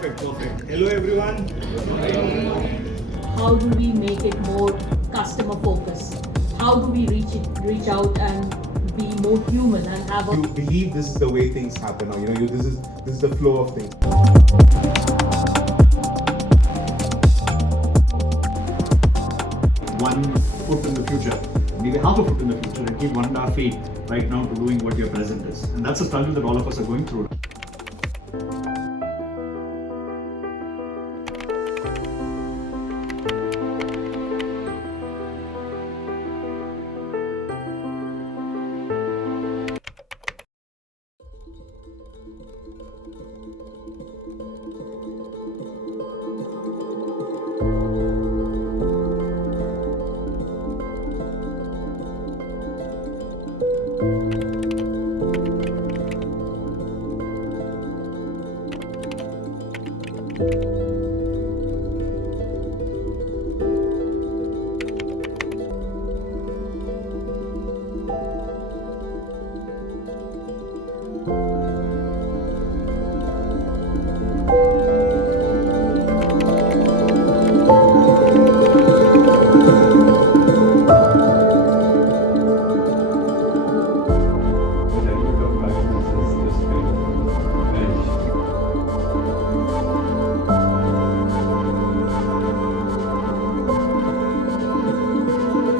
Perfect. Hello everyone. How do we make it more customer focused? How do we reach out and be more human and have a You believe this is the way things happen, or this is the flow of things. One foot in the future, maybe half a foot in the future, and keep 1.5 feet right now to doing what your present is. And that's a struggle that all of us are going through.